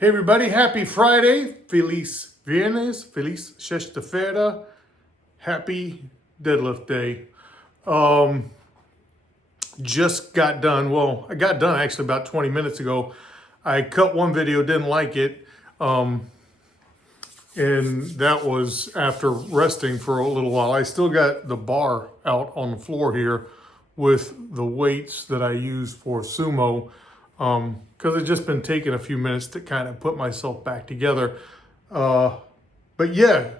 Hey everybody, happy Friday, Feliz Viernes, Feliz Sexta-feira, happy Deadlift Day. Just got done, well, I got done actually about 20 minutes ago. I cut one video, didn't like it, and that was after resting for a little while. I still got the bar out on the floor here with the weights that I use for sumo, because I've just been taking a few minutes to kind of put myself back together. But yeah,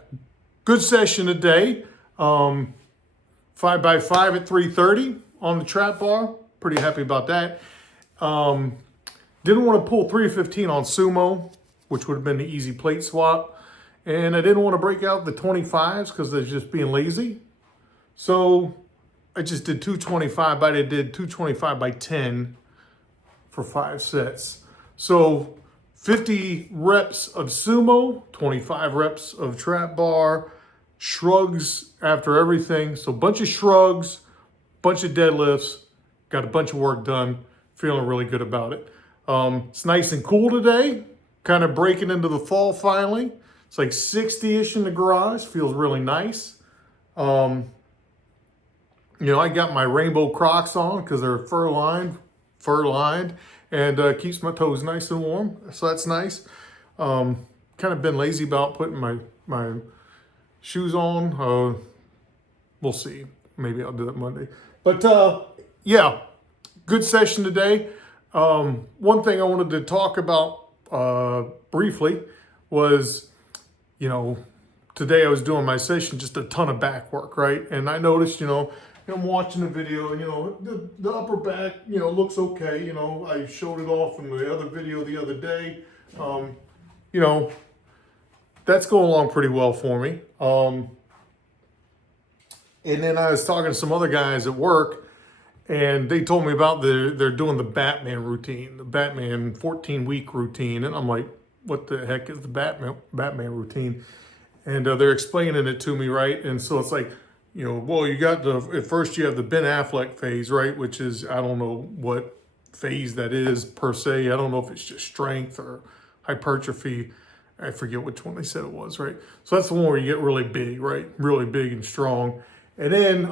good session today. 5x5 at 330 on the trap bar. Pretty happy about that. Didn't want to pull 315 on sumo, which would have been the easy plate swap. And I didn't want to break out the 25s because they're just being lazy. So I just did 225, but I did 225 by 10 for 5 sets. So 50 reps of sumo, 25 reps of trap bar, shrugs after everything. So a bunch of shrugs, bunch of deadlifts, got a bunch of work done, feeling really good about it. It's nice and cool today, kind of breaking into the fall finally. It's like 60-ish in the garage, feels really nice. I got my rainbow Crocs on because they're fur lined, and keeps my toes nice and warm, so that's nice. Kind of been lazy about putting my shoes on. We'll see. Maybe I'll do it Monday. But yeah, good session today. One thing I wanted to talk about briefly was, today I was doing my session, just a ton of back work, right? And I noticed, I'm watching the video, the upper back, looks okay. I showed it off in the other video the other day. That's going along pretty well for me. And then I was talking to some other guys at work, and they told me about they're doing the Batman routine, the Batman 14-week routine. And I'm like, what the heck is the Batman routine? And they're explaining it to me, right? And so it's like, well, you got at first you have the Ben Affleck phase, right? Which is, I don't know what phase that is per se. I don't know if it's just strength or hypertrophy. I forget which one they said it was, right? So that's the one where you get really big, right? Really big and strong. And then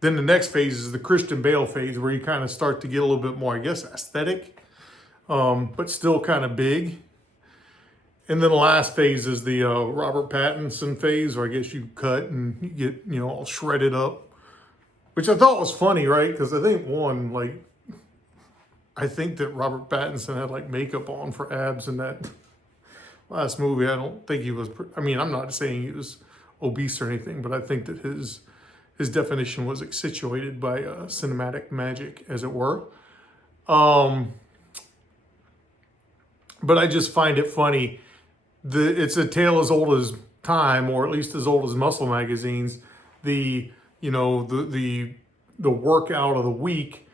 the next phase is the Christian Bale phase, where you kind of start to get a little bit more, I guess, aesthetic, but still kind of big. And then the last phase is the Robert Pattinson phase, where I guess you cut and you get, all shredded up, which I thought was funny, right? Because I think that Robert Pattinson had makeup on for abs in that last movie. I don't think he was, I'm not saying he was obese or anything, but I think that his definition was accentuated by cinematic magic, as it were. But I just find it funny. It's a tale as old as time, or at least as old as muscle magazines. The workout of the week,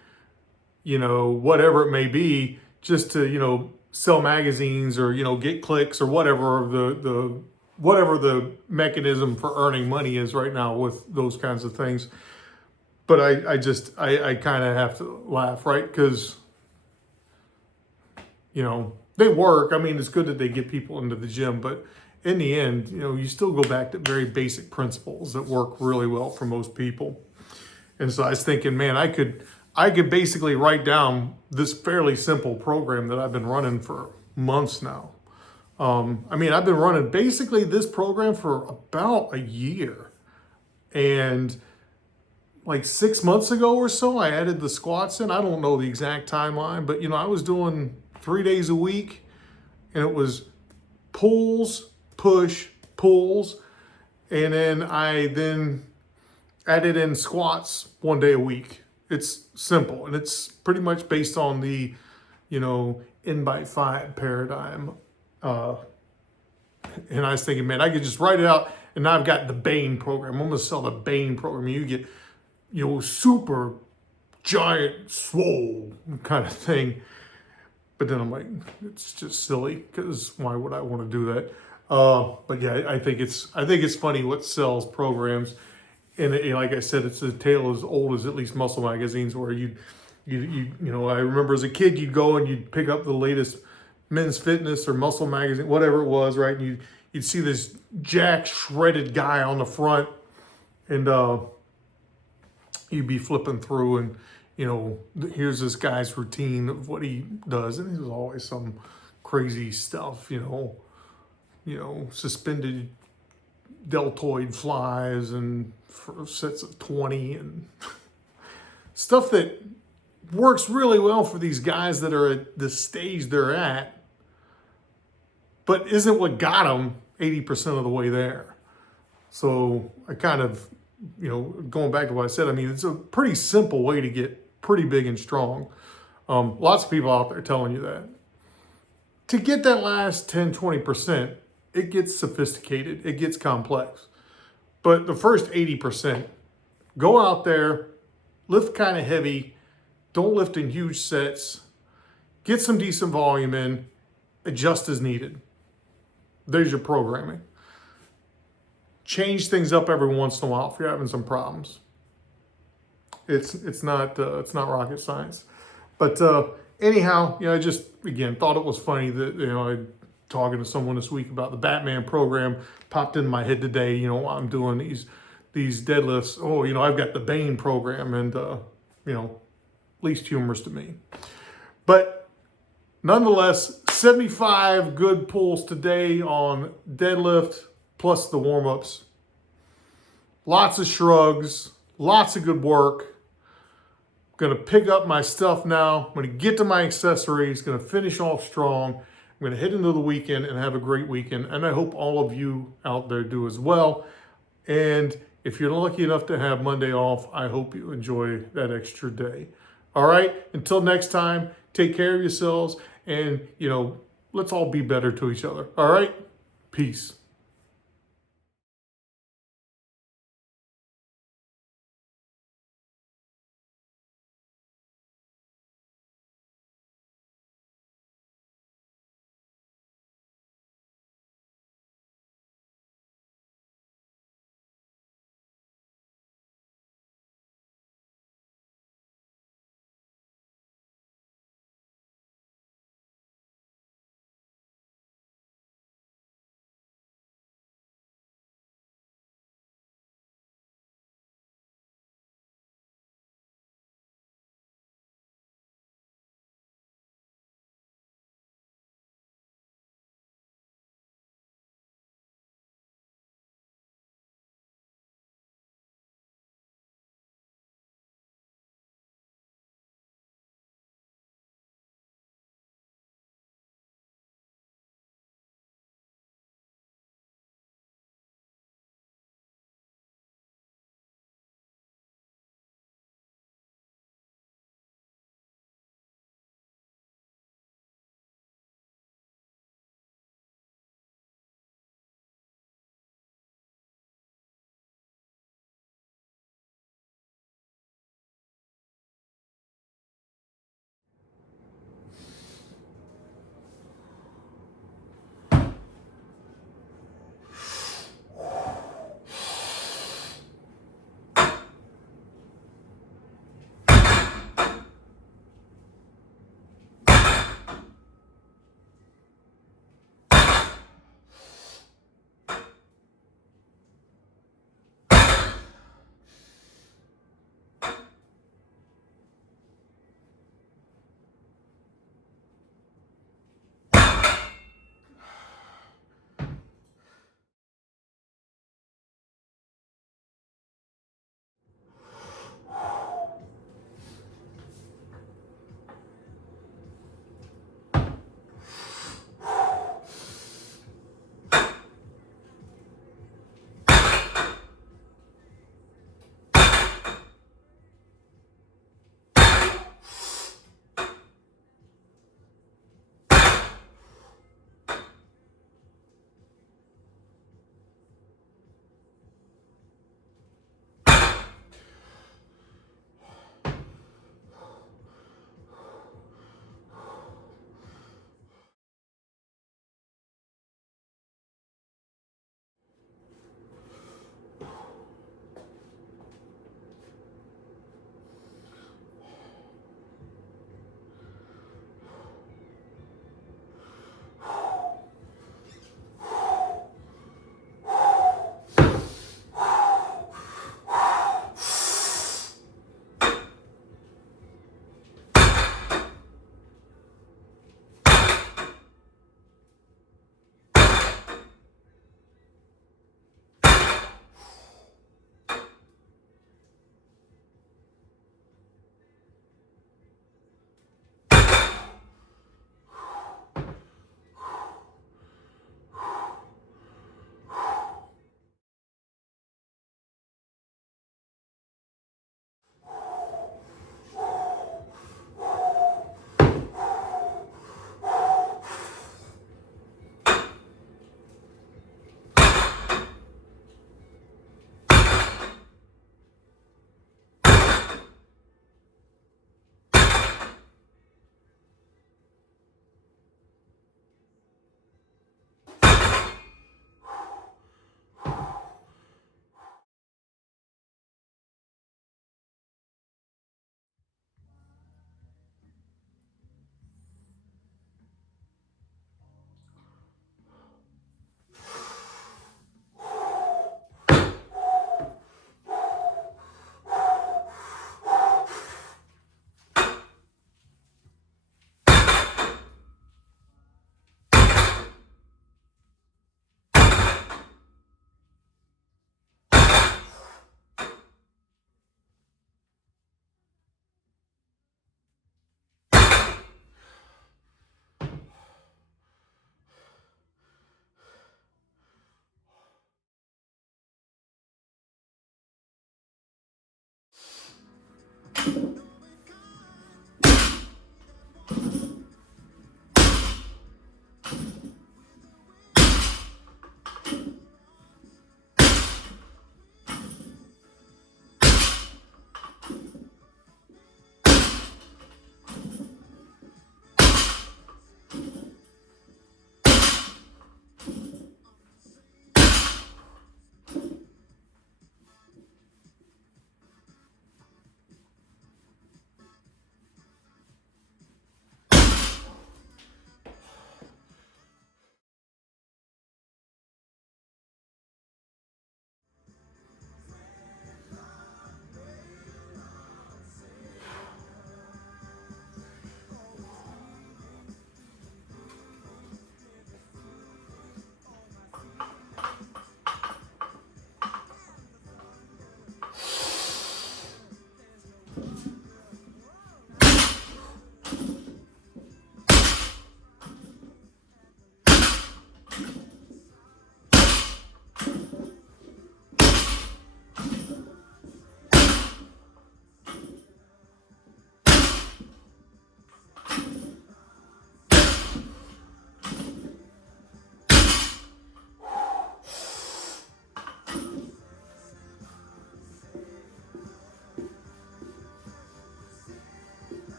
whatever it may be, just to sell magazines or get clicks or whatever the mechanism for earning money is right now with those kinds of things. But I kind of have to laugh, right? Because they work. It's good that they get people into the gym, but in the end, you still go back to very basic principles that work really well for most people. And so I was thinking, man, I could basically write down this fairly simple program that I've been running for months now. I've been running basically this program for about a year. And 6 months ago or so, I added the squats in. I don't know the exact timeline, but I was doing 3 days a week, and it was pulls, push, pulls, and then I added in squats 1 day a week. It's simple, and it's pretty much based on the, N by 5 paradigm. And I was thinking, man, I could just write it out, and now I've got the Bane program. I'm going to sell the Bane program. You get, super giant swole kind of thing. But then I'm like, it's just silly, because why would I want to do that? But yeah, I think it's funny what sells programs. And like I said, it's a tale as old as at least muscle magazines, where I remember as a kid, you'd go and you'd pick up the latest Men's Fitness or Muscle Magazine, whatever it was, right? And you'd see this jack shredded guy on the front, and you'd be flipping through, and here's this guy's routine of what he does, and it was always some crazy stuff, suspended deltoid flies and sets of 20 and stuff that works really well for these guys that are at the stage they're at, but isn't what got them 80% of the way there. So I kind of, going back to what I said, I mean, it's a pretty simple way to get pretty big and strong. Lots of people out there telling you that. To get that last 10, 20%, it gets sophisticated, it gets complex. But the first 80%, go out there, lift kind of heavy, don't lift in huge sets, get some decent volume in, adjust as needed. There's your programming. Change things up every once in a while if you're having some problems. It's not rocket science. But anyhow, I just again thought it was funny that I talking to someone this week about the Batman program popped in my head today. While I'm doing these deadlifts. Oh, I've got the Bane program, and least humorous to me. But nonetheless, 75 good pulls today on deadlift plus the warm-ups. Lots of shrugs, lots of good work. Going to pick up my stuff now. I'm going to get to my accessories, going to finish off strong. I'm going to head into the weekend and have a great weekend. And I hope all of you out there do as well. And if you're lucky enough to have Monday off, I hope you enjoy that extra day. All right, until next time, take care of yourselves, and let's all be better to each other. All right, peace.